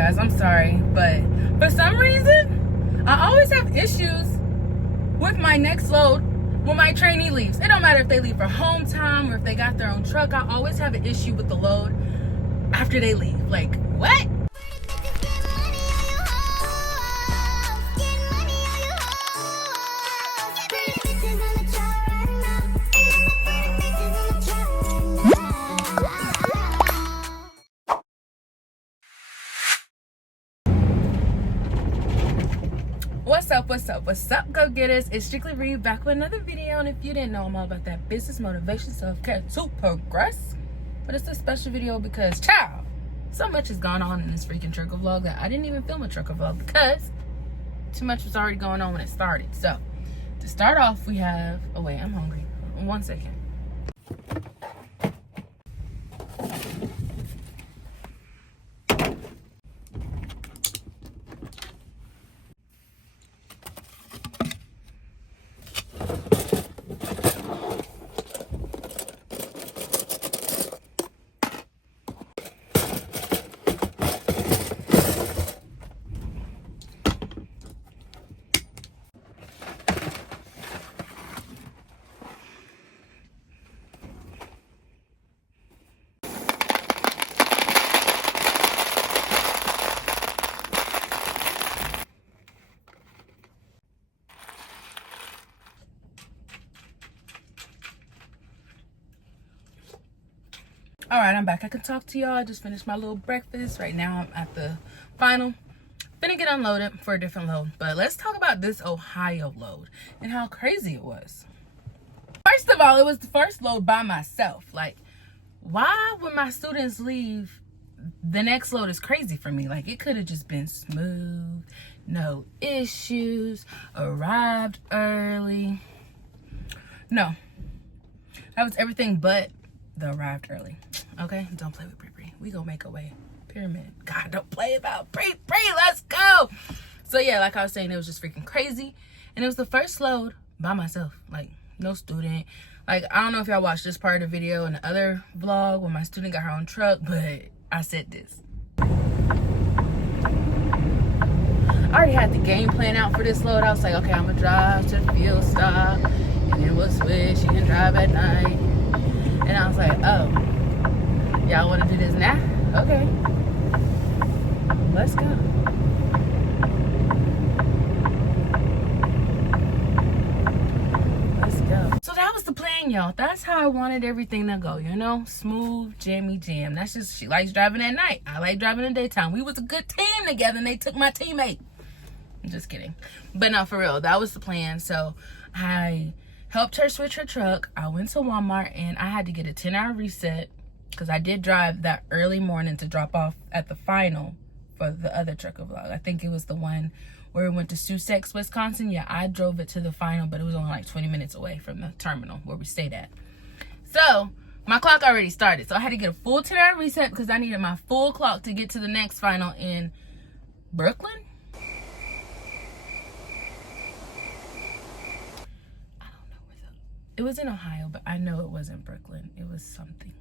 guys, I'm sorry, but for some reason I always have issues with my next load when my trainee leaves. It don't matter if they leave for home time or if they got their own truck. I always have an issue with the load after they leave. Like, what? What's up, go getters? It's Strictly Bree back with another video. And if you didn't know, I'm all about that business, motivation, self-care to progress. But it's a special video because, child, so much has gone on in this freaking trucker vlog that I didn't even film a trucker vlog because too much was already going on when it started. So to start off, we have, oh wait, I'm hungry. 1 second. All right, I'm back. I can talk to y'all. I just finished my little breakfast. Right now, I'm at the final. Finna get unloaded for a different load. But let's talk about this Ohio load and how crazy it was. First of all, it was the first load by myself. Like, why would my students leave? The next load is crazy for me. Like, it could have just been smooth, no issues, arrived early. No, that was everything but the arrived early. Okay, don't play with Bree. We gonna make a way. Pyramid. God, don't play about Bree. Let's go. So yeah, like I was saying, it was just freaking crazy, and it was the first load by myself. Like, no student. Like, I don't know if y'all watched this part of the video in the other vlog when my student got her own truck, but I said this. I already had the game plan out for this load. I was like, okay, I'm gonna drive to the fuel stop, and then we'll switch. You can drive at night. And I was like, oh, y'all want to do this now? Okay, let's go. Let's go. So that was the plan, y'all. That's how I wanted everything to go, you know? Smooth, jammy jam. That's just, she likes driving at night. I like driving in the daytime. We was a good team together, and they took my teammate. I'm just kidding. But no, for real, that was the plan. So I helped her switch her truck. I went to Walmart and I had to get a 10-hour reset because I did drive that early morning to drop off at the final for the other trucker vlog. I think it was the one where we went to Sussex, Wisconsin. Yeah, I drove it to the final, but it was only like 20 minutes away from the terminal where we stayed at. So my clock already started. So I had to get a full 10-hour reset because I needed my full clock to get to the next final in Brooklyn. It was in Ohio, but I know it wasn't Brooklyn. It was something.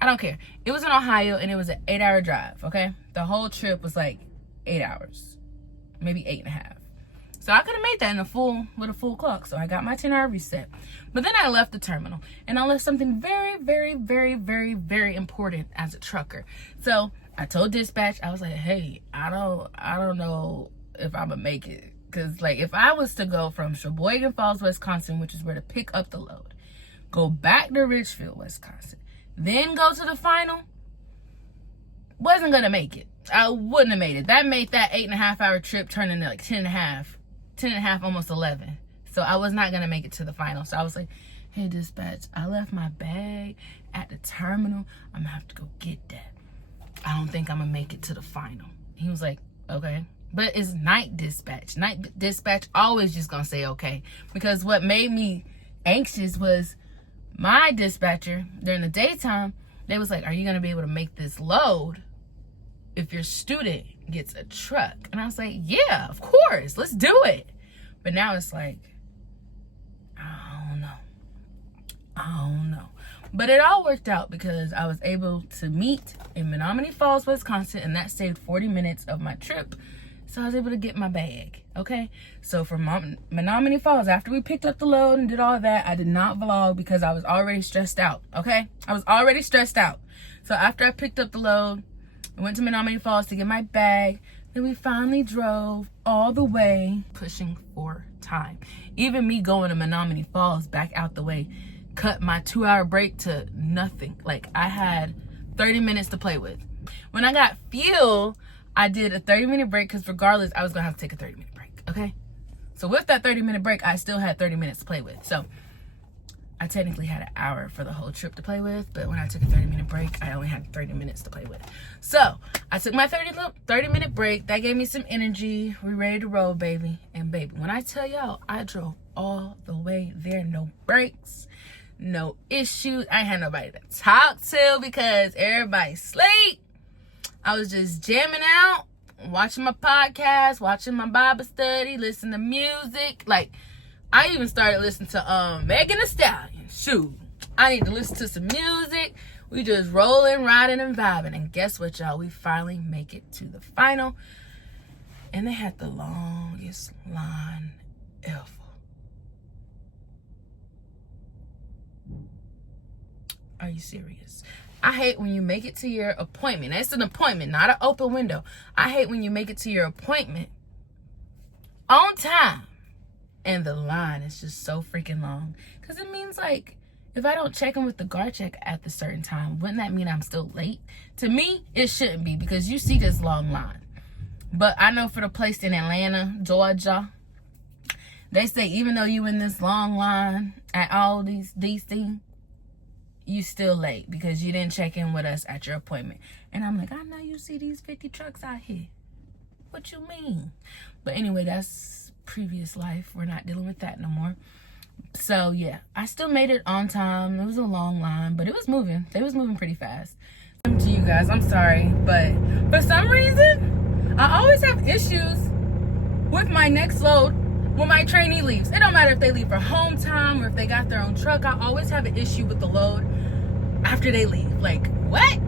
I don't care. It was in Ohio, and it was an 8-hour drive, okay? The whole trip was like 8 hours. Maybe 8.5. So I could have made that with a full clock. So I got my 10-hour reset. But then I left the terminal. And I left something very, very, very, very, very important as a trucker. So I told dispatch, I was like, hey, I don't know if I'm going to make it. Because, like, if I was to go from Sheboygan Falls, Wisconsin, which is where to pick up the load, go back to Richfield, Wisconsin, then go to the final, wasn't going to make it. I wouldn't have made it. That made that 8.5-hour trip turn into, like, 10.5, almost 11. So I was not going to make it to the final. So I was like, hey, dispatch, I left my bag at the terminal. I'm going to have to go get that. I don't think I'm going to make it to the final. He was like, okay. But it's night dispatch. Night dispatch always just gonna say okay. Because what made me anxious was my dispatcher during the daytime, they was like, are you gonna be able to make this load if your student gets a truck? And I was like, yeah, of course, let's do it. But now it's like, I don't know. But it all worked out because I was able to meet in Menominee Falls, Wisconsin, and that saved 40 minutes of my trip. So I was able to get my bag, okay? So from Menominee Falls, after we picked up the load and did all that, I did not vlog because I was already stressed out, okay? I was already stressed out. So after I picked up the load, I went to Menominee Falls to get my bag. Then we finally drove all the way, pushing for time. Even me going to Menominee Falls back out the way cut my 2-hour break to nothing. Like, I had 30 minutes to play with. When I got fuel, I did a 30-minute break because regardless, I was going to have to take a 30-minute break, okay? So with that 30-minute break, I still had 30 minutes to play with. So I technically had an hour for the whole trip to play with, but when I took a 30-minute break, I only had 30 minutes to play with. So I took my 30-minute break. That gave me some energy. We ready to roll, baby. And baby, when I tell y'all, I drove all the way there. No breaks, no issues. I ain't had nobody to talk to because everybody sleep. I was just jamming out, watching my podcast, watching my Bible study, listening to music. Like, I even started listening to Megan Thee Stallion. Shoot, I need to listen to some music. We just rolling, riding, and vibing. And guess what, y'all? We finally make it to the final. And they had the longest line ever. Are you serious? I hate when you make it to your appointment. It's an appointment, not an open window. I hate when you make it to your appointment on time and the line is just so freaking long. Because it means, like, if I don't check in with the guard check at the certain time, wouldn't that mean I'm still late? To me, it shouldn't be because you see this long line. But I know for the place in Atlanta, Georgia, they say even though you in this long line at all these things, you still late because you didn't check in with us at your appointment. And I'm like, I know you see these 50 trucks out here. What you mean? But anyway, that's previous life. We're not dealing with that no more. So yeah, I still made it on time. It was a long line, but it was moving. They was moving pretty fast. To you guys, I'm sorry, but for some reason, I always have issues with my next load when my trainee leaves. It don't matter if they leave for home time or if they got their own truck. I always have an issue with the load after they leave. Like, what?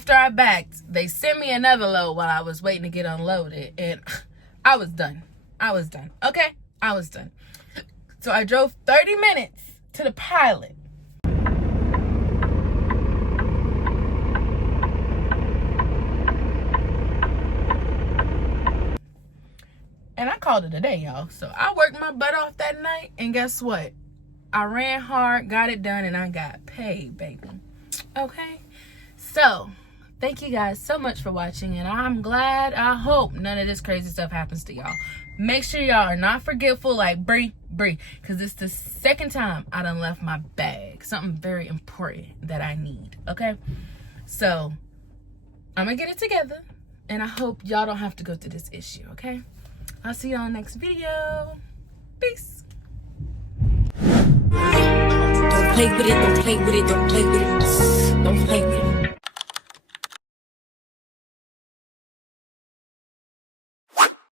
after I backed, they sent me another load while I was waiting to get unloaded. And I was done. Okay? I was done. So I drove 30 minutes to the Pilot. And I called it a day, y'all. So I worked my butt off that night. And guess what? I ran hard, got it done, and I got paid, baby. Okay? So, thank you guys so much for watching. And I'm glad, I hope none of this crazy stuff happens to y'all. Make sure y'all are not forgetful like Bree. Because it's the second time I done left my bag. Something very important that I need. Okay? So, I'm going to get it together. And I hope y'all don't have to go through this issue. Okay? I'll see y'all next video. Peace. Don't play with it, don't play with it, don't play with it. Don't play with it.